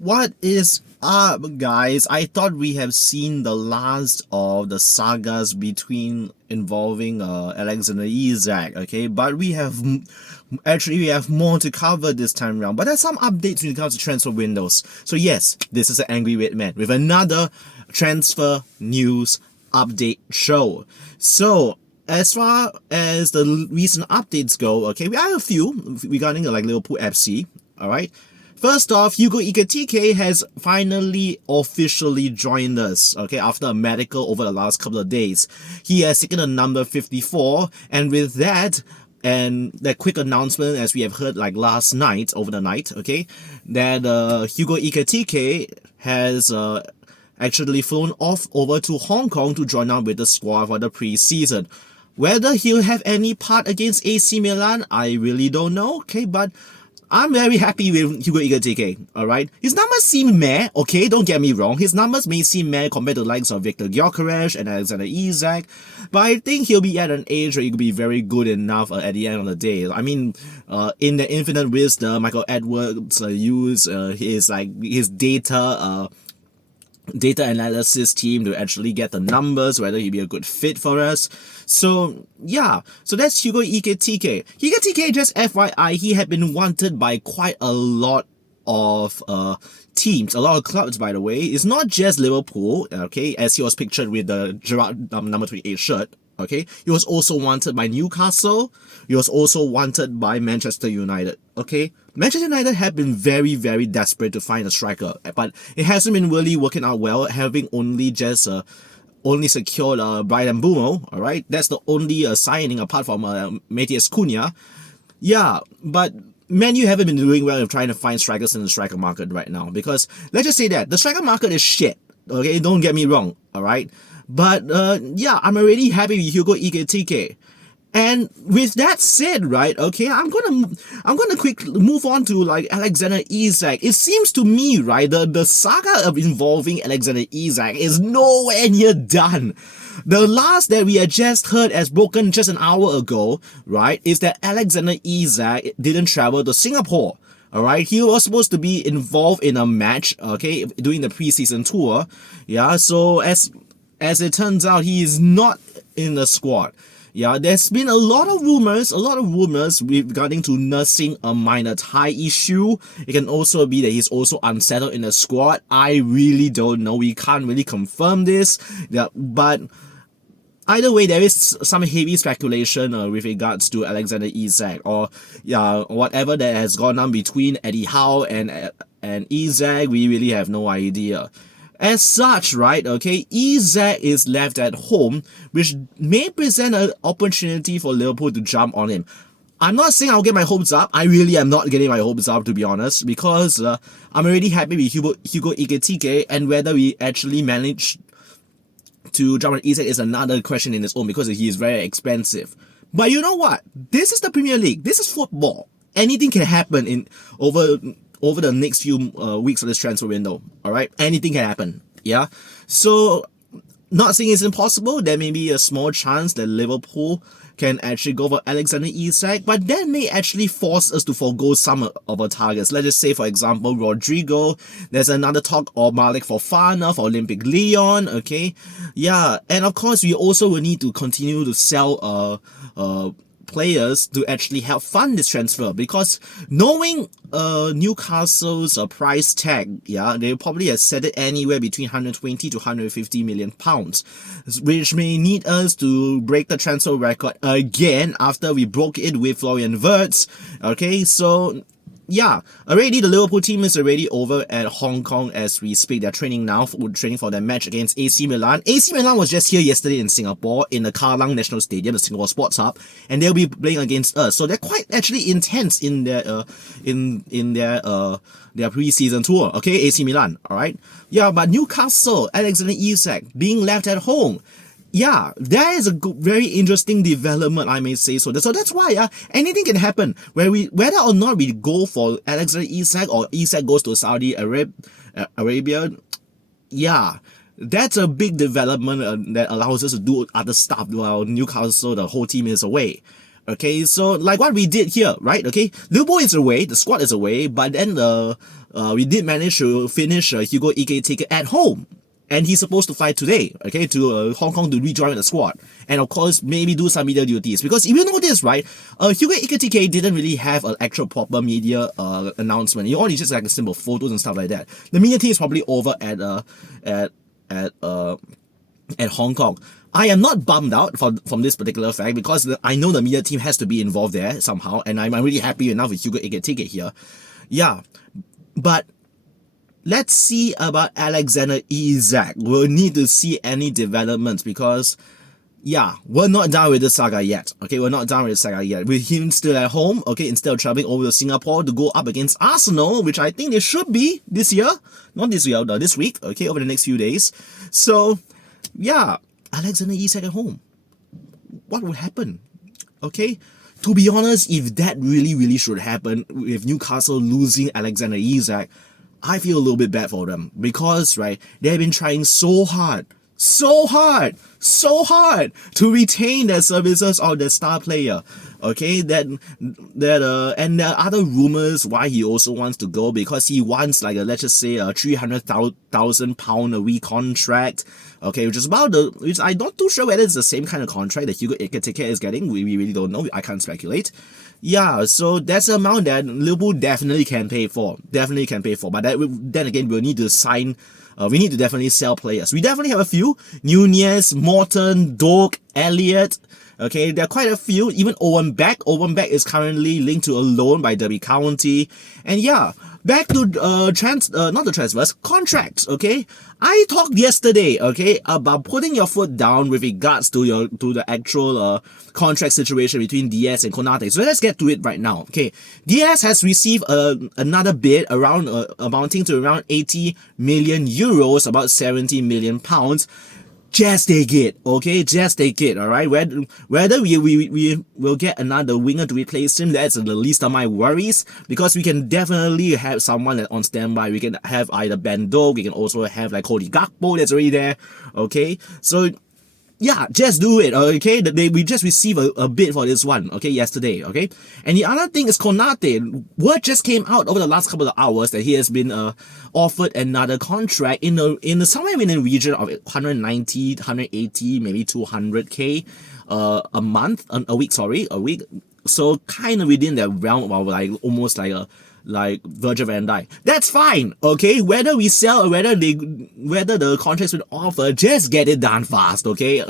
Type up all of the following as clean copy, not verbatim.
What is up, guys? I thought we have seen the last of the sagas involving Alexander Isak, okay? But we have more to cover this time around. But there's some updates when it comes to transfer windows. So yes, this is an Angry Red Man with another transfer news update show. So as far as the recent updates go, okay, we have a few regarding like Liverpool FC, all right. First off, Hugo Ekitike has finally officially joined us, okay, after a medical over the last couple of days. He has taken a number 54, and with that, and that quick announcement, as we have heard like last night, over the night, okay, that Hugo Ekitike has actually flown off over to Hong Kong to join up with the squad for the pre-season. Whether he'll have any part against AC Milan, I really don't know, okay, but I'm very happy with Hugo Ekitike, alright? His numbers seem meh, okay, don't get me wrong. His numbers may seem meh compared to the likes of Victor Gyökeres and Alexander Isak, but I think he'll be at an age where he could be very good enough at the end of the day. I mean, in the infinite wisdom, Michael Edwards used his data analysis team to actually get the numbers, whether he'd be a good fit for us. So yeah, so that's Hugo Ekitike. Ekitike, just FYI, he had been wanted by quite a lot of teams, a lot of clubs, by the way. It's not just Liverpool, okay, as he was pictured with the Gerrard number 28 shirt. Okay, he was also wanted by Newcastle. He was also wanted by Manchester United. Okay, Manchester United have been very, very desperate to find a striker, but it hasn't been really working out well, having only just only secured Brian Mbeumo. All right, that's the only signing apart from Matheus Cunha. Yeah, but Man U haven't been doing well in trying to find strikers in the striker market right now, because let's just say that the striker market is shit. Okay, don't get me wrong. All right. But yeah, I'm already happy with Hugo Ekitike. And with that said, right, okay, I'm gonna quickly move on to like Alexander Isak. It seems to me, right, the saga of involving Alexander Isak is nowhere near done. The last that we had just heard as broken just an hour ago, right, is that Alexander Isak didn't travel to Singapore. Alright, he was supposed to be involved in a match, okay, doing the preseason tour. Yeah, so as it turns out, he is not in the squad. Yeah, there's been a lot of rumors regarding to nursing a minor thigh issue. It can also be that he's also unsettled in the squad. I really don't know. We can't really confirm this. Yeah, but either way, there is some heavy speculation with regards to Alexander Isak, or yeah, whatever that has gone on between Eddie Howe and Isak. We really have no idea. As such, right, okay, Isak is left at home, which may present an opportunity for Liverpool to jump on him. I'm not saying I'll get my hopes up. I really am not getting my hopes up, to be honest, because I'm already happy with Hugo Ekitike, and whether we actually manage to jump on Isak is another question in its own, because he is very expensive. But you know what? This is the Premier League. This is football. Anything can happen over the next few weeks of this transfer window. All right, anything can happen. Yeah, so not saying it's impossible. There may be a small chance that Liverpool can actually go for Alexander Isak, but that may actually force us to forego some of our targets. Let's just say, for example, Rodrigo. There's another talk of Malik Fofana for Olympic Lyon. Okay, yeah, and of course we also will need to continue to sell players to actually help fund this transfer, because knowing Newcastle's price tag, yeah, they probably have set it anywhere between 120 to 150 million pounds, which may need us to break the transfer record again after we broke it with Florian Wirtz. Okay, so yeah, already the Liverpool team is already over at Hong Kong as we speak. They're training now, training for their match against AC Milan. AC Milan was just here yesterday in Singapore in the Kallang National Stadium, the Singapore Sports Hub, and they'll be playing against us. So they're quite actually intense in their their pre-season tour. Okay, AC Milan, all right. Yeah, but Newcastle, Alexander Isak being left at home. Yeah, that is a very interesting development, I may say so. So that's why anything can happen. Whether or not we go for Alexander Isak or Isak goes to Saudi Arabia, yeah, that's a big development that allows us to do other stuff while Newcastle, the whole team is away. Okay, so like what we did here, right? Okay, Liverpool is away, the squad is away, but then we did manage to finish Hugo Ekitike at home. And he's supposed to fly today, okay, to Hong Kong to rejoin the squad. And of course, maybe do some media duties. Because if you know this, right, Hugo Ekitike didn't really have an actual proper media announcement. He only just like simple photos and stuff like that. The media team is probably over at Hong Kong. I am not bummed out from this particular fact because I know the media team has to be involved there somehow, and I'm really happy enough with Hugo Ekitike here. Yeah, but let's see about Alexander Isak. We'll need to see any developments because, yeah, we're not done with the saga yet. Okay, we're not done with the saga yet. With him still at home, okay, instead of traveling over to Singapore to go up against Arsenal, which I think they should be this year. Not this year, no, this week, okay, over the next few days. So, yeah, Alexander Isak at home. What would happen? Okay? To be honest, if that really should happen, with Newcastle losing Alexander Isak, I feel a little bit bad for them because, right, they've been trying so hard to retain their services of their star player. Okay, and there are other rumors why he also wants to go because he wants like let's just say a £300,000 a week contract. Okay, which I'm not too sure whether it's the same kind of contract that Hugo Ekitike is getting. We really don't know. I can't speculate. Yeah, so that's the amount that Liverpool definitely can pay for. But then again, we'll need to sign. We need to definitely sell players. We definitely have a few. Nunez, Morton, Doak, Elliott. Okay, there are quite a few. Even Owen Beck. Owen Beck is currently linked to a loan by Derby County. And yeah, back to not the transfers, contracts. Okay, I talked yesterday, okay, about putting your foot down with regards to the actual contract situation between Diaz and Konate. So let's get to it right now. Okay, Diaz has received another bid around amounting to around 80 million euros, about 70 million pounds. Just take it, okay? Just take it, alright? Whether we will get another winger to replace him, that's the least of my worries, because we can definitely have someone on standby. We can have either Ben Doak, we can also have like Cody Gakpo that's already there, okay? So, yeah, just do it, okay? We just received a bid for this one, okay, yesterday, okay? And the other thing is Konate. Word just came out over the last couple of hours that he has been offered another contract in somewhere in the region of 190, 180, maybe 200k a week. So kind of within that realm of like almost like Virgil van Dijk. That's fine, okay? Whether we sell or whether the contract's been offered, just get it done fast, okay?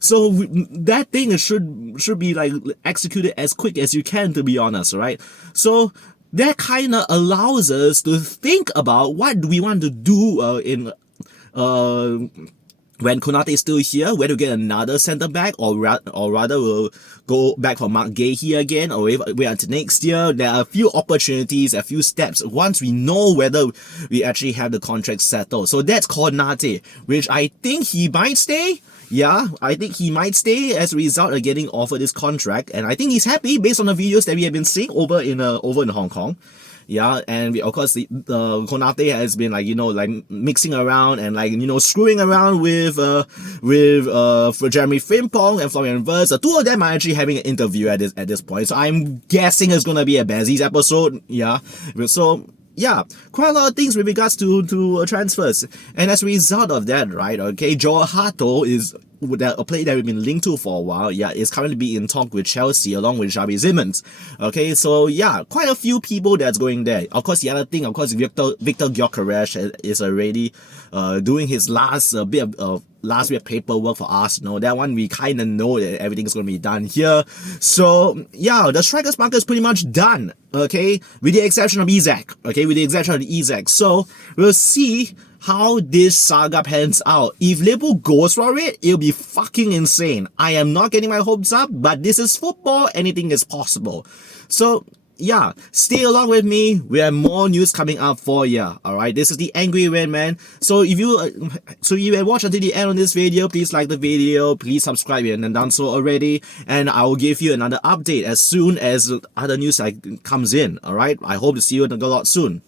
So that thing should be like executed as quick as you can, to be honest, right? So that kind of allows us to think about what do we want to do when Konate is still here, whether we get another centre back or rather we'll go back for Mark Gahey again or wait until next year. There are a few opportunities, a few steps once we know whether we actually have the contract settled. So that's Konate, which I think he might stay. Yeah, I think he might stay as a result of getting offered this contract, and I think he's happy based on the videos that we have been seeing over in Hong Kong. Yeah, and of course the Konate has been like like mixing around and like screwing around with Jeremy Frimpong and Florian Wirtz. The two of them are actually having an interview at this point, so I'm guessing it's gonna be a Bazzi's episode. Yeah, so yeah, quite a lot of things with regards to transfers, and as a result of that, right? Okay, Joel Hato is a player that we've been linked to for a while. Yeah, is currently being in talk with Chelsea along with Xabi Simons. Okay, so yeah, quite a few people that's going there. Of course, the other thing, of course, Victor Gyökeres is already doing his last bit of paperwork for Arsenal. That one we kind of know that everything's going to be done here. So yeah, the strikers market is pretty much done. Okay, with the exception of Isak. So we'll see how this saga pans out. If Liverpool goes for it, it'll be fucking insane. I am not getting my hopes up, but this is football. Anything is possible. So yeah, stay along with me. We have more news coming up for you. Alright, this is the Angry Red Man. So if you have watched until the end of this video, please like the video, please subscribe if you haven't done so already, and I will give you another update as soon as other news comes in. Alright, I hope to see you a lot soon.